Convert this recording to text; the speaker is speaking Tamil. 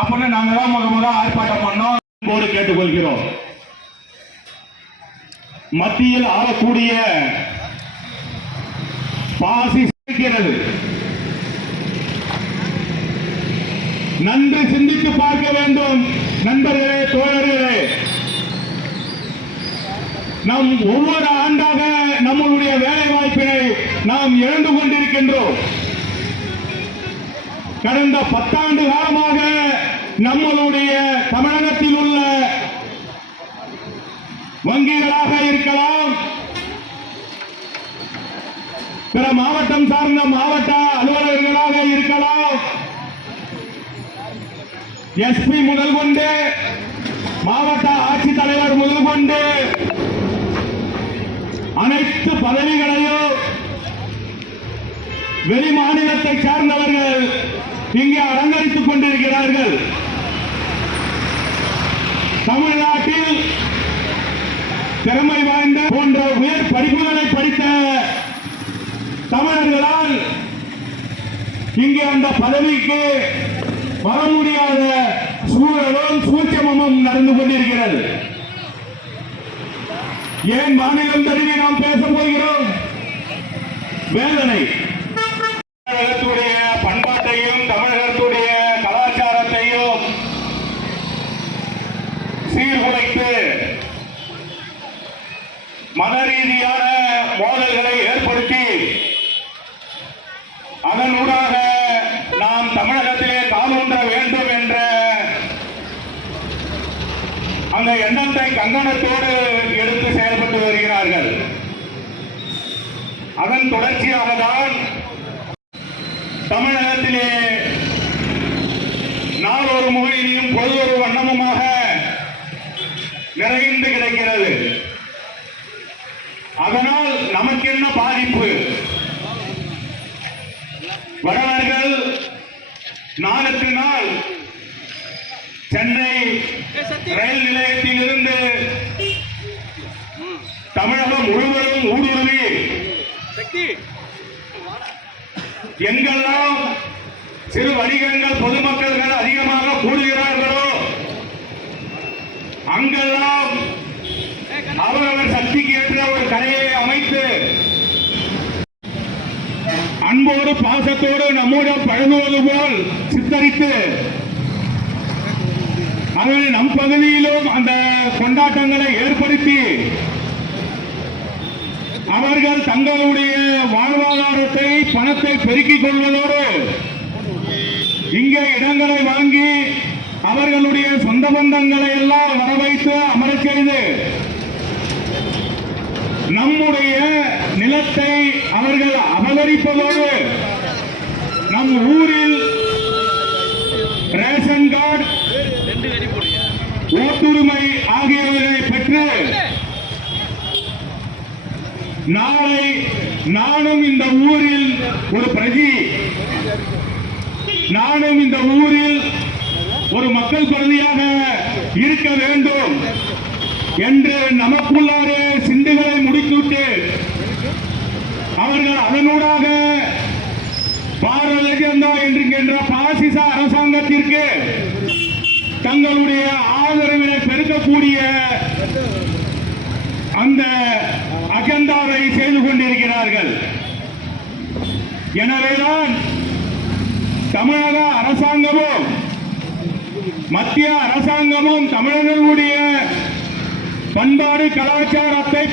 அப்படின்னு நாங்க தான் முத ஆர்ப்பாட்டம் பண்ணோம். போடு கேட்டுக்கொள்கிறோம். மத்தியில் ஆளக்கூடிய பாசி இருக்கிறது. நன்கு சிந்தித்து பார்க்க வேண்டும் நண்பர்களே, தோழர்களே. நம் ஒவ்வொரு ஆண்டாக நம்மளுடைய வேலை வாய்ப்பினை நாம் இழந்து கொண்டிருக்கின்றோம். கடந்த 10 ஆண்டு காலமாக நம்மளுடைய தமிழகத்தில் உள்ள வங்கிகளாக இருக்கலாம், பிற மாவட்டம் சார்ந்த மாவட்ட அலுவலர்களாக இருக்கலாம், எஸ்பி முதல் கொண்டு மாவட்ட ஆட்சித்தலைவர் முதல் கொண்டு அனைத்து பதவிகளையும் வெளி மாநிலத்தை சார்ந்தவர்கள் இங்கே அலங்கரித்துக் கொண்டிருக்கிறார்கள். தமிழ்நாட்டில் திறமை வாய்ந்த போன்ற உயர் படிப்புகளை படித்த தமிழர்களால் இங்கே அந்த பதவிக்கு வர முடியாத சூழலும் சூட்சமும் நடந்து கொண்டிருக்கிறது. ஏன் மாநிலம் தழுவி நாம் பேச போகிறோம்? வேதனை. தமிழகத்துடைய பண்பாட்டையும் தமிழகத்துடைய கலாச்சாரத்தையும் சீர்குலைத்து மத ரீதியான மோதல்களை ஏற்படுத்தி அதனூடாக நாம் தமிழகத்திலே காலூன்ற வேண்டும் என்ற அந்த எண்ணத்தை கங்கணத்தோடு எடுத்து செயல்பட்டு வருகிறார்கள். அதன் தொடர்ச்சியாக தான் தமிழகத்திலே நாளொரு முகையிலும் பொழுதொரு வண்ணமுமாக நிறைந்து கிடைக்கிறது. அதனால் நமக்கு என்ன பாதிப்பு? வடவர்கள் நாளுக்கு நாள் சென்னை ரயில் நிலையத்தில் இருந்து தமிழகம் முழுவதும் ஊடுருவி எங்கெல்லாம் சிறு வணிகங்கள் பொதுமக்கள் அதிகமாக கூடுகிறார்களோ அங்கெல்லாம் அவரவர் சக்திக்கு ஏற்ற ஒரு கடையை அமைத்து அன்போடு பாசத்தோடு நம்முடன் பழகுவது போல் சித்தரித்து அதனை நம் பகுதியிலும் அந்த கொண்டாட்டங்களை ஏற்படுத்தி அவர்கள் தங்களுடைய வாழ்வாதாரத்தை பணத்தை பெருக்கிக் கொள்வதோடு இங்கே இடங்களை வாங்கி அவர்களுடைய சொந்த பந்தங்களை எல்லாம் வரவைத்து அமரச் செய்து நம்முடைய நிலத்தை அவர்கள் அபகரிப்பதோடு நம் ஊரில் ரேஷன் கார்டு, ஓட்டுரிமை ஆகியவற்றை பெற்று நாளை நானும் இந்த ஊரில் ஒரு பிரஜி, நானும் இந்த ஊரில் ஒரு மக்கள் பிரதியாக இருக்க வேண்டும் என்று நமக்குள்ளாரே சிந்துகளை முடித்துவிட்டு அவர்கள் அதனூடாக பாரதிய ஜனதா என்கின்ற பாசிச அரசாங்கத்திற்கு தங்களுடைய ஆதரவினை பெருக்கக்கூடிய அந்த அஜெண்டாவை செய்து கொண்டிருக்கிறார்கள். எனவேதான் தமிழக அரசாங்கமும் மத்திய அரசாங்கமும் தமிழர்களுடைய பண்பாடு கலாச்சாரத்தை